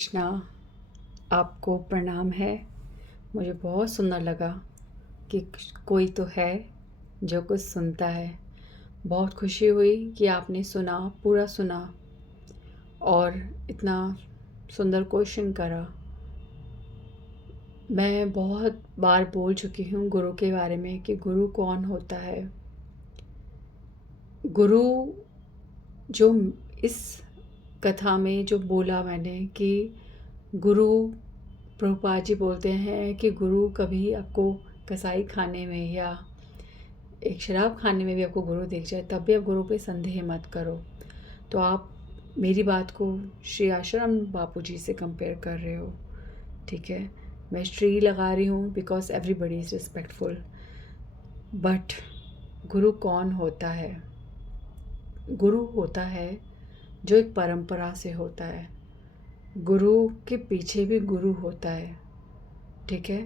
कृष्णा, आपको प्रणाम है। मुझे बहुत सुंदर लगा कि कोई तो है जो कुछ सुनता है। बहुत खुशी हुई कि आपने सुना, पूरा सुना और इतना सुंदर क्वेश्चन करा। मैं बहुत बार बोल चुकी हूँ गुरु के बारे में कि गुरु कौन होता है। गुरु जो इस कथा में जो बोला मैंने कि गुरु, प्रभुपाद जी बोलते हैं कि गुरु कभी आपको कसाई खाने में या एक शराब खाने में भी आपको गुरु दिख जाए तब भी आप गुरु पे संदेह मत करो। तो आप मेरी बात को श्री आश्रम बापू जी से कंपेयर कर रहे हो, ठीक है। मैं श्री लगा रही हूँ because everybody is respectful. But गुरु कौन होता है? गुरु होता है जो एक परंपरा से होता है। गुरु के पीछे भी गुरु होता है, ठीक है।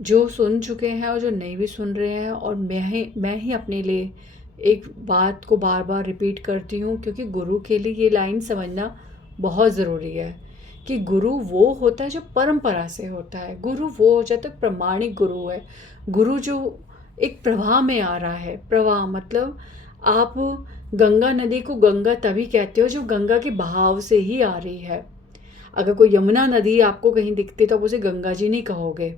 जो सुन चुके हैं और जो नहीं भी सुन रहे हैं, और मैं ही अपने लिए एक बात को बार बार रिपीट करती हूँ क्योंकि गुरु के लिए ये लाइन समझना बहुत ज़रूरी है कि गुरु वो होता है जो परंपरा से होता है। गुरु वो हो जाता है, प्रमाणिक गुरु है। गुरु जो एक प्रवाह में आ रहा है। प्रवाह मतलब आप गंगा नदी को गंगा तभी कहते हो जो गंगा के बहाव से ही आ रही है। अगर कोई यमुना नदी आपको कहीं दिखती तो आप उसे गंगा जी नहीं कहोगे,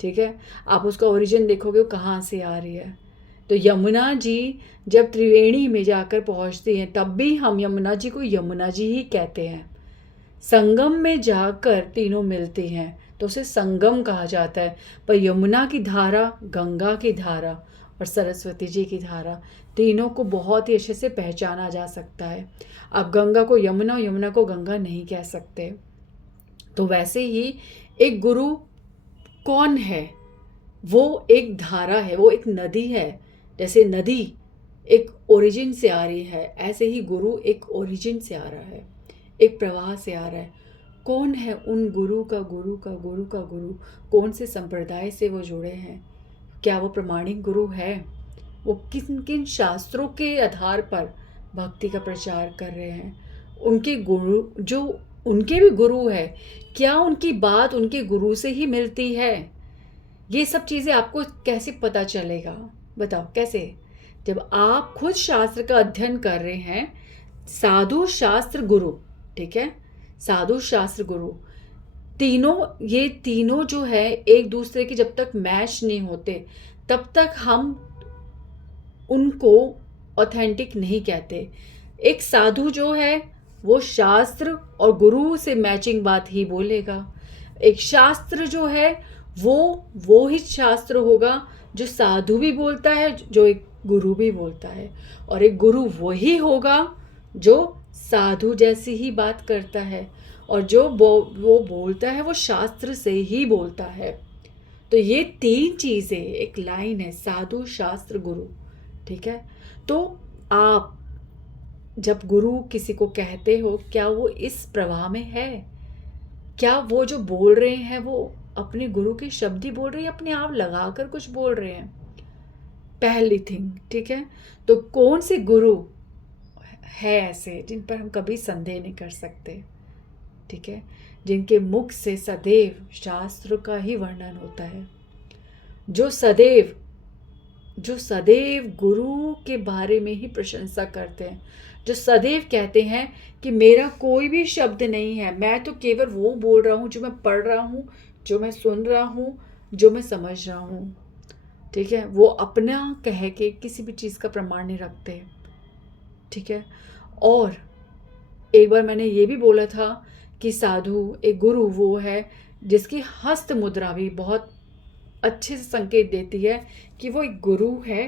ठीक है। आप उसका ओरिजिन देखोगे वो कहाँ से आ रही है। तो यमुना जी जब त्रिवेणी में जाकर पहुँचती हैं तब भी हम यमुना जी को यमुना जी ही कहते हैं। संगम में जाकर तीनों मिलती हैं तो उसे संगम कहा जाता है। पर यमुना की धारा, गंगा की धारा और सरस्वती जी की धारा, तीनों को बहुत ही अच्छे से पहचाना जा सकता है। आप गंगा को यमुना, यमुना को गंगा नहीं कह सकते। तो वैसे ही एक गुरु कौन है? वो एक धारा है, वो एक नदी है। जैसे नदी एक ओरिजिन से आ रही है, ऐसे ही गुरु एक ओरिजिन से आ रहा है, एक प्रवाह से आ रहा है। कौन है उन गुरु का गुरु का गुरु का गुरु? कौन से संप्रदाय से वो जुड़े हैं? क्या वो प्रमाणिक गुरु है? वो किन किन शास्त्रों के आधार पर भक्ति का प्रचार कर रहे हैं? उनके गुरु जो उनके भी गुरु है, क्या उनकी बात उनके गुरु से ही मिलती है? ये सब चीज़ें आपको कैसे पता चलेगा? बताओ कैसे? जब आप खुद शास्त्र का अध्ययन कर रहे हैं, साधु शास्त्र गुरु, ठीक है। साधु शास्त्र गुरु तीनों, ये तीनों जो है एक दूसरे के जब तक मैच नहीं होते तब तक हम उनको ऑथेंटिक नहीं कहते। एक साधु जो है वो शास्त्र और गुरु से मैचिंग बात ही बोलेगा। एक शास्त्र जो है वो ही शास्त्र होगा जो साधु भी बोलता है, जो एक गुरु भी बोलता है। और एक गुरु वही होगा जो साधु जैसी ही बात करता है और जो वो बोलता है वो शास्त्र से ही बोलता है। तो ये तीन चीज़ें एक लाइन है, साधु शास्त्र गुरु, ठीक है। तो आप जब गुरु किसी को कहते हो, क्या वो इस प्रवाह में है? क्या वो जो बोल रहे हैं वो अपने गुरु के शब्द ही बोल रहे हैं, अपने आप लगाकर कुछ बोल रहे हैं? पहली थिंग, ठीक है। तो कौन से गुरु है ऐसे जिन पर हम कभी संदेह नहीं कर सकते, ठीक है, जिनके मुख से सदैव शास्त्र का ही वर्णन होता है, जो सदैव गुरु के बारे में ही प्रशंसा करते हैं, जो सदैव कहते हैं कि मेरा कोई भी शब्द नहीं है, मैं तो केवल वो बोल रहा हूँ जो मैं पढ़ रहा हूँ, जो मैं सुन रहा हूँ, जो मैं समझ रहा हूँ, ठीक है। वो अपना कह के किसी भी चीज़ का प्रमाण नहीं रखते, ठीक है। और एक बार मैंने ये भी बोला था कि साधु, एक गुरु वो है जिसकी हस्त मुद्रा भी बहुत अच्छे से संकेत देती है कि वो एक गुरु है,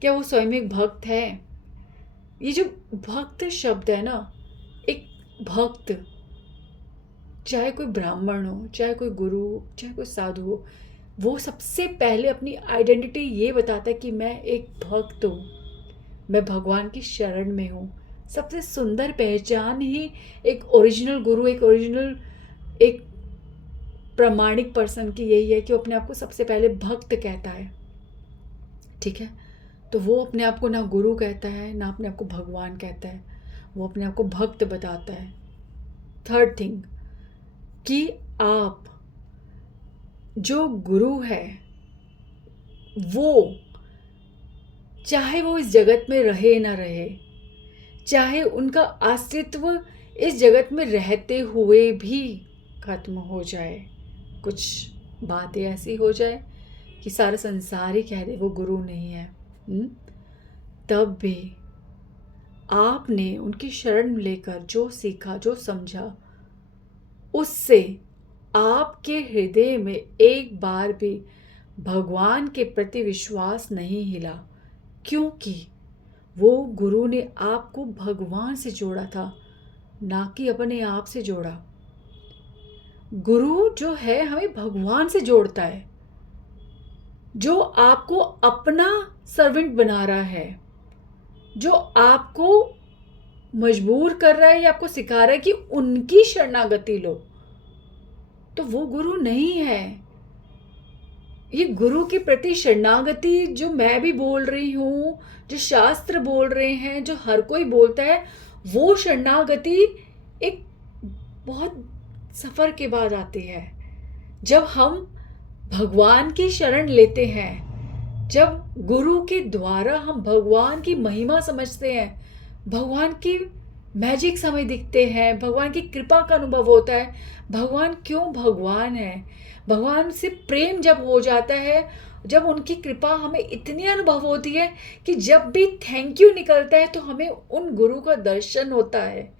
क्या वो स्वयं एक भक्त है। ये जो भक्त शब्द है ना, एक भक्त चाहे कोई ब्राह्मण हो, चाहे कोई गुरु हो, चाहे कोई साधु हो, वो सबसे पहले अपनी आइडेंटिटी ये बताता है कि मैं एक भक्त हूँ, मैं भगवान की शरण में हूँ। सबसे सुंदर पहचान ही एक ओरिजिनल गुरु, एक ओरिजिनल, एक प्रामाणिक पर्सन की यही है कि वो अपने आप को सबसे पहले भक्त कहता है, ठीक है। तो वो अपने आप को ना गुरु कहता है ना अपने आप को भगवान कहता है, वो अपने आप को भक्त बताता है, थर्ड थिंग कि आप जो गुरु है वो चाहे वो इस जगत में रहे ना रहे, चाहे उनका अस्तित्व इस जगत में रहते हुए भी खत्म हो जाए, कुछ बातें ऐसी हो जाए कि सारा संसार ही कह दे वो गुरु नहीं है, तब भी आपने उनकी शरण लेकर जो सीखा, जो समझा, उससे आपके हृदय में एक बार भी भगवान के प्रति विश्वास नहीं हिला, क्योंकि वो गुरु ने आपको भगवान से जोड़ा था, ना कि अपने आप से जोड़ा। गुरु जो है हमें भगवान से जोड़ता है, जो आपको अपना सर्वेंट बना रहा है, जो आपको मजबूर कर रहा है या आपको सिखा रहा है कि उनकी शरणागति लो, तो वो गुरु नहीं है। ये गुरु के प्रति शरणागति जो मैं भी बोल रही हूँ, जो शास्त्र बोल रहे हैं, जो हर कोई बोलता है, वो शरणागति एक बहुत सफ़र के बाद आती है। जब हम भगवान की शरण लेते हैं, जब गुरु के द्वारा हम भगवान की महिमा समझते हैं, भगवान की मैजिक हमें दिखते हैं, भगवान की कृपा का अनुभव होता है। भगवान क्यों भगवान है, भगवान से प्रेम जब हो जाता है, जब उनकी कृपा हमें इतनी अनुभव होती है कि जब भी थैंक यू निकलता है तो हमें उन गुरु का दर्शन होता है,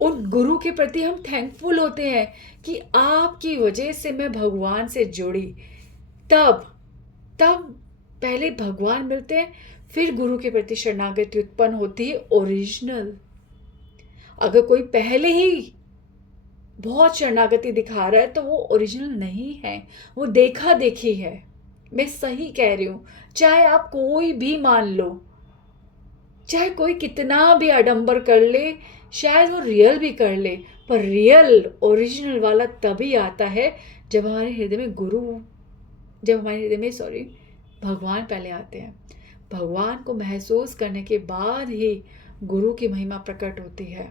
उन गुरु के प्रति हम थैंकफुल होते हैं कि आपकी वजह से मैं भगवान से जुड़ी। तब पहले भगवान मिलते हैं, फिर गुरु के प्रति शरणागति उत्पन्न होती है ओरिजिनल। अगर कोई पहले ही बहुत शरणागति दिखा रहा है तो वो ओरिजिनल नहीं है, वो देखा देखी है। मैं सही कह रही हूँ, चाहे आप कोई भी मान लो, चाहे कोई कितना भी आडंबर कर ले, शायद वो रियल भी कर ले, पर रियल ओरिजिनल वाला तभी आता है जब हमारे हृदय में भगवान पहले आते हैं। भगवान को महसूस करने के बाद ही गुरु की महिमा प्रकट होती है।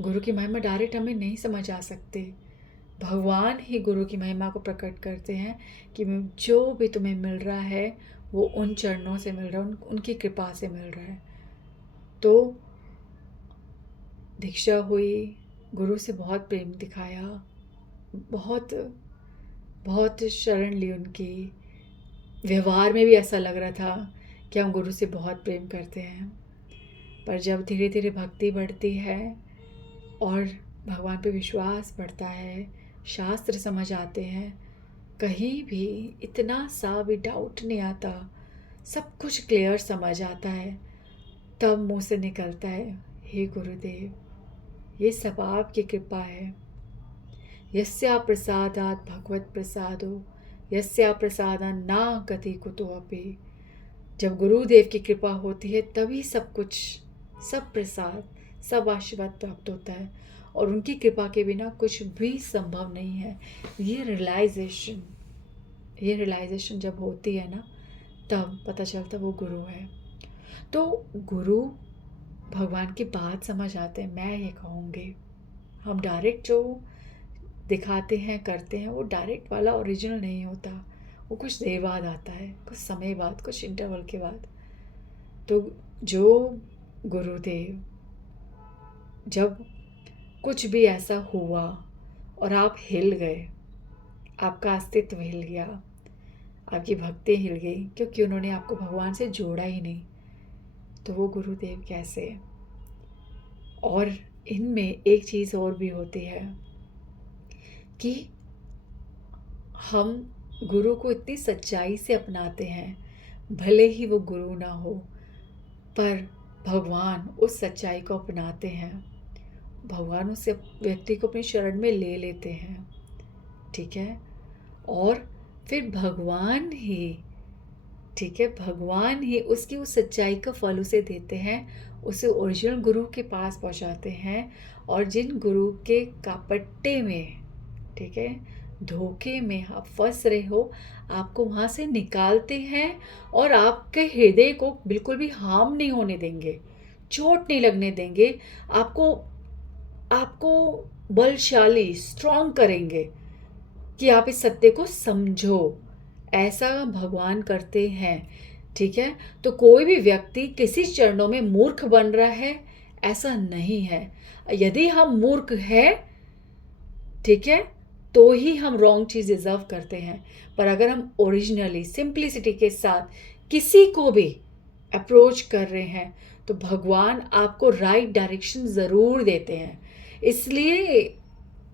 गुरु की महिमा डायरेक्ट हमें नहीं समझ आ सकती, भगवान ही गुरु की महिमा को प्रकट करते हैं कि जो भी तुम्हें मिल रहा है वो उन चरणों से मिल रहा है, उनकी कृपा से मिल रहा है। तो दीक्षा हुई, गुरु से बहुत प्रेम दिखाया, बहुत शरण ली उनकी, व्यवहार में भी ऐसा लग रहा था कि हम गुरु से बहुत प्रेम करते हैं। पर जब धीरे धीरे भक्ति बढ़ती है और भगवान पे विश्वास बढ़ता है, शास्त्र समझ आते हैं, कहीं भी इतना सा भी डाउट नहीं आता, सब कुछ क्लियर समझ आता है, तब मुंह से निकलता है, हे गुरुदेव, ये सब आपकी कृपा है। यस्या प्रसादात् भगवत प्रसादो यस्या प्रसादा ना गति कुतोऽपि। जब गुरुदेव की कृपा होती है तभी सब कुछ, सब प्रसाद, सब आशीर्वाद प्राप्त होता है, और उनकी कृपा के बिना कुछ भी संभव नहीं है। ये रियलाइजेशन जब होती है ना, तब पता चलता वो गुरु है। तो गुरु भगवान की बात समझ आते हैं। मैं ये कहूँगी, हम डायरेक्ट जो दिखाते हैं, करते हैं, वो डायरेक्ट वाला ओरिजिनल नहीं होता, वो कुछ देर बाद आता है, कुछ समय बाद, कुछ इंटरवल के बाद। तो जो गुरुदेव, जब कुछ भी ऐसा हुआ और आप हिल गए, आपका अस्तित्व हिल गया, आपकी भक्ति हिल गई, क्योंकि उन्होंने आपको भगवान से जोड़ा ही नहीं, तो वो गुरुदेव कैसे। और इनमें एक चीज़ और भी होती है कि हम गुरु को इतनी सच्चाई से अपनाते हैं, भले ही वो गुरु ना हो, पर भगवान उस सच्चाई को अपनाते हैं, भगवान उस व्यक्ति को अपनी शरण में ले लेते हैं, ठीक है। और फिर भगवान ही उसकी उस सच्चाई का फल उसे देते हैं, उसे ओरिजिनल गुरु के पास पहुंचाते हैं। और जिन गुरु के कापट्टे में, ठीक है, धोखे में आप फंस रहे हो, आपको वहाँ से निकालते हैं और आपके हृदय को बिल्कुल भी हार्म नहीं होने देंगे, चोट नहीं लगने देंगे, आपको आपको बलशाली स्ट्रॉन्ग करेंगे कि आप इस सत्य को समझो। ऐसा भगवान करते हैं। ठीक है, तो कोई भी व्यक्ति किसी चरणों में मूर्ख बन रहा है ऐसा नहीं है। यदि हम मूर्ख हैं, ठीक है, तो ही हम रॉन्ग चीज़ डिज़र्व करते हैं। पर अगर हम ओरिजिनली सिंप्लिसिटी के साथ किसी को भी अप्रोच कर रहे हैं तो भगवान आपको राइट डायरेक्शन ज़रूर देते हैं। इसलिए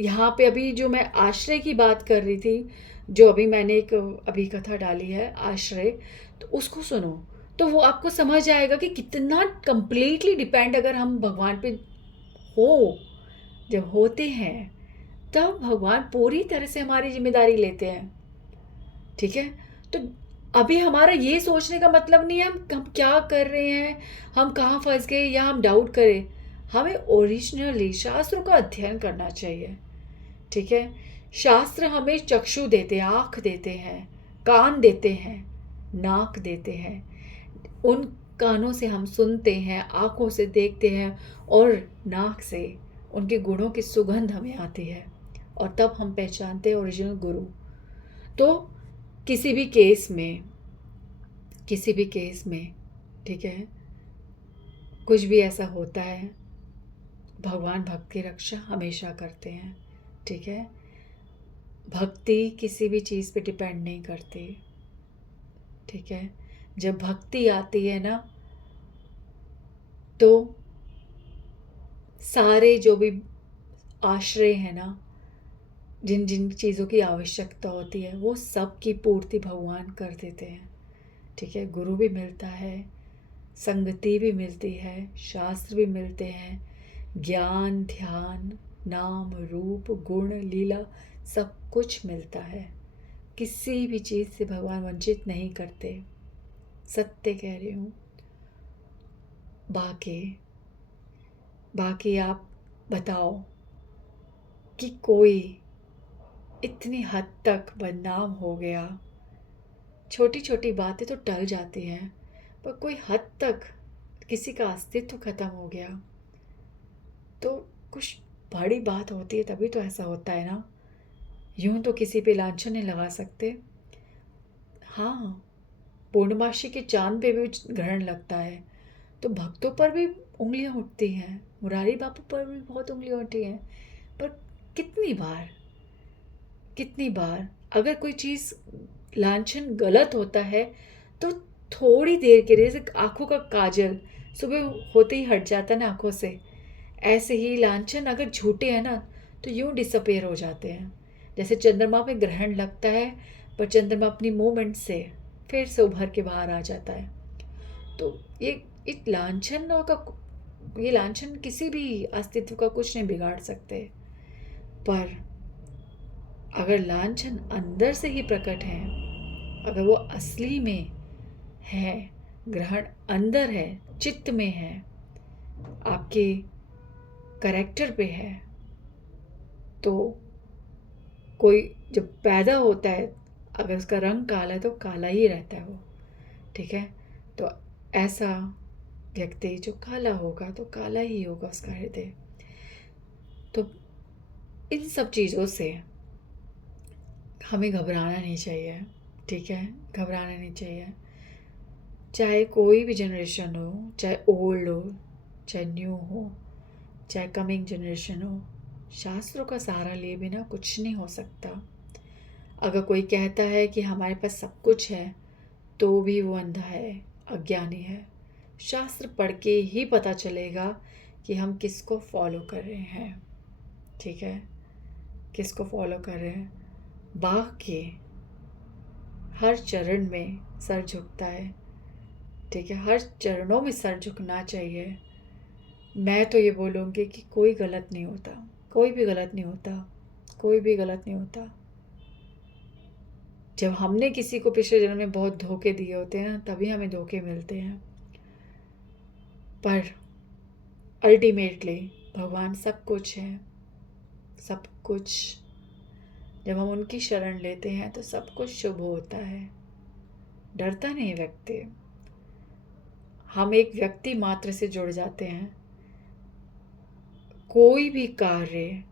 यहाँ पे अभी जो मैं आश्रय की बात कर रही थी, जो अभी मैंने एक अभी कथा डाली है आश्रय, तो उसको सुनो तो वो आपको समझ आएगा कि कितना कंप्लीटली डिपेंड अगर हम भगवान पे हो, जब होते हैं तब भगवान पूरी तरह से हमारी जिम्मेदारी लेते हैं। ठीक है, तो अभी हमारा ये सोचने का मतलब नहीं है हम क्या कर रहे हैं, हम कहाँ फंस गए या हम डाउट करें। हमें ओरिजिनली शास्त्रों का अध्ययन करना चाहिए। ठीक है, शास्त्र हमें चक्षु देते हैं, आँख देते हैं, कान देते हैं, नाक देते हैं। उन कानों से हम सुनते हैं, आँखों से देखते हैं और नाक से उनके गुणों की सुगंध हमें आती है और तब हम पहचानते हैं ओरिजिनल गुरु। तो किसी भी केस में, ठीक है, कुछ भी ऐसा होता है, भगवान भक्त की रक्षा हमेशा करते हैं। ठीक है, भक्ति किसी भी चीज़ पे डिपेंड नहीं करती। ठीक है, जब भक्ति आती है ना तो सारे जो भी आश्रय है ना, जिन जिन चीज़ों की आवश्यकता होती है वो सब की पूर्ति भगवान कर देते हैं। ठीक है, गुरु भी मिलता है, संगति भी मिलती है, शास्त्र भी मिलते हैं, ज्ञान, ध्यान, नाम, रूप, गुण, लीला सब कुछ मिलता है। किसी भी चीज़ से भगवान वंचित नहीं करते, सत्य कह रही हूँ। बाकी आप बताओ कि कोई इतनी हद तक बदनाम हो गया, छोटी छोटी बातें तो टल जाती हैं, पर कोई हद तक किसी का अस्तित्व खत्म हो गया तो कुछ बड़ी बात होती है, तभी तो ऐसा होता है ना। यूं तो किसी पे लांछन नहीं लगा सकते। हाँ, पूर्णमासी के चांद पे भी ग्रहण लगता है तो भक्तों पर भी उंगलियां उठती हैं, मुरारी बापू पर भी बहुत उंगलियां उठी हैं। पर कितनी बार, अगर कोई चीज़ लांछन गलत होता है तो थोड़ी देर के लिए, जैसे आंखों का काजल सुबह होते ही हट जाता है ना आंखों से, ऐसे ही लांछन अगर झूठे हैं ना तो यूं डिसअपेयर हो जाते हैं। जैसे चंद्रमा पे ग्रहण लगता है पर चंद्रमा अपनी मूवमेंट से फिर से उभर के बाहर आ जाता है। तो ये लांछन किसी भी अस्तित्व का कुछ नहीं बिगाड़ सकते। पर अगर लांछन अंदर से ही प्रकट है, अगर वो असली में है, ग्रहण अंदर है, चित्त में है, आपके कैरेक्टर पे है, तो कोई जब पैदा होता है अगर उसका रंग काला है तो काला ही रहता है वो। ठीक है, तो ऐसा व्यक्ति जो काला होगा तो काला ही होगा उसका हृदय। तो इन सब चीज़ों से हमें घबराना नहीं चाहिए। ठीक है, घबराना नहीं चाहिए। चाहे कोई भी जनरेशन हो, चाहे ओल्ड हो, चाहे न्यू हो, चाहे कमिंग जनरेशन हो, शास्त्रों का सहारा लिए बिना कुछ नहीं हो सकता। अगर कोई कहता है कि हमारे पास सब कुछ है तो भी वो अंधा है, अज्ञानी है। शास्त्र पढ़ के ही पता चलेगा कि हम किसको फॉलो कर रहे हैं। ठीक है, किसको फॉलो कर रहे हैं। बाघ के हर चरण में सर झुकता है। ठीक है, हर चरणों में सर झुकना चाहिए। मैं तो ये बोलूँगी कि कोई गलत नहीं होता, कोई भी गलत नहीं होता, कोई भी गलत नहीं होता। जब हमने किसी को पिछले जन्म में बहुत धोखे दिए होते हैं ना, तभी हमें धोखे मिलते हैं। पर अल्टीमेटली भगवान सब कुछ है, सब कुछ। जब हम उनकी शरण लेते हैं तो सब कुछ शुभ होता है। डरता नहीं व्यक्ति। हम एक व्यक्ति मात्र से जुड़ जाते हैं, कोई भी कार्य,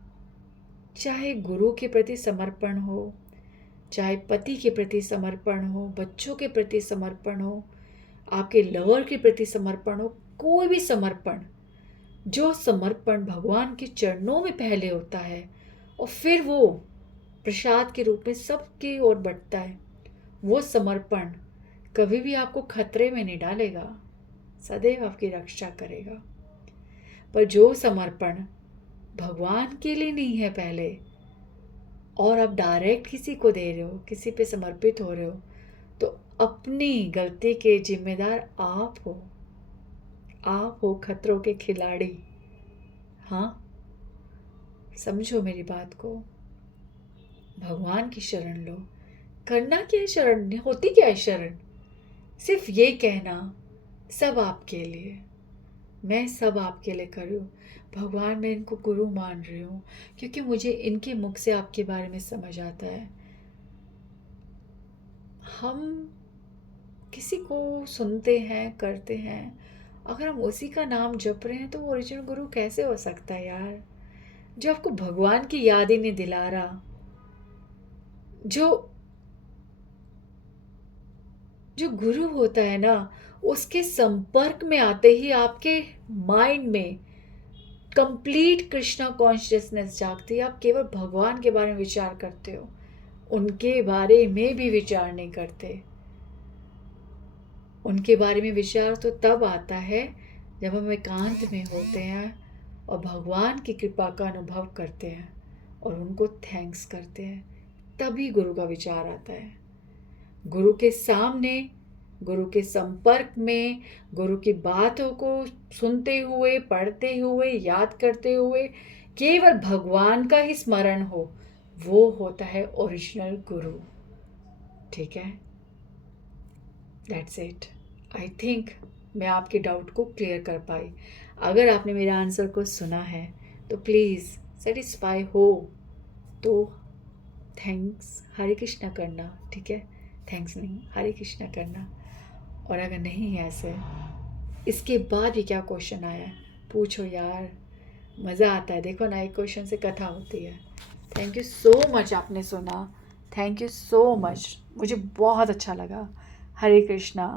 चाहे गुरु के प्रति समर्पण हो, चाहे पति के प्रति समर्पण हो, बच्चों के प्रति समर्पण हो, आपके लवर के प्रति समर्पण हो, कोई भी समर्पण, जो समर्पण भगवान के चरणों में पहले होता है और फिर वो प्रसाद के रूप में सबकी ओर बढ़ता है, वो समर्पण कभी भी आपको खतरे में नहीं डालेगा, सदैव आपकी रक्षा करेगा। पर जो समर्पण भगवान के लिए नहीं है पहले, और आप डायरेक्ट किसी को दे रहे हो, किसी पे समर्पित हो रहे हो, तो अपनी गलती के जिम्मेदार आप हो। आप हो खतरों के खिलाड़ी। हाँ, समझो मेरी बात को। भगवान की शरण लो। करना क्या है शरण? होती क्या है शरण? सिर्फ ये कहना, सब आपके लिए, मैं सब आपके लिए कर रही हूँ भगवान, मैं इनको गुरु मान रही हूँ क्योंकि मुझे इनके मुख से आपके बारे में समझ आता है। हम किसी को सुनते हैं, करते हैं, अगर हम उसी का नाम जप रहे हैं तो वो ओरिजिनल गुरु कैसे हो सकता है यार? जो आपको भगवान की याद ही नहीं दिला रहा, जो गुरु होता है ना, उसके संपर्क में आते ही आपके माइंड में कंप्लीट कृष्णा कॉन्शियसनेस जागती है। आप केवल भगवान के बारे में विचार करते हो, उनके बारे में भी विचार नहीं करते। उनके बारे में विचार तो तब आता है जब हम एकांत में होते हैं और भगवान की कृपा का अनुभव करते हैं और उनको थैंक्स करते हैं, तभी गुरु का विचार आता है। गुरु के सामने, गुरु के संपर्क में, गुरु की बातों को सुनते हुए, पढ़ते हुए, याद करते हुए केवल भगवान का ही स्मरण हो, वो होता है ओरिजिनल गुरु। ठीक है, दैट्स इट। आई थिंक मैं आपके डाउट को क्लियर कर पाई। अगर आपने मेरे आंसर को सुना है तो प्लीज़ सेटिस्फाई हो तो थैंक्स हरे कृष्णा करना। ठीक है, थैंक्स नहीं, हरे कृष्णा करना। और अगर नहीं है ऐसे, इसके बाद भी क्या क्वेश्चन आया है पूछो यार, मज़ा आता है। देखो ना, एक क्वेश्चन से कथा होती है। थैंक यू सो मच, आपने सुना। थैंक यू सो मच, मुझे बहुत अच्छा लगा। हरे कृष्णा।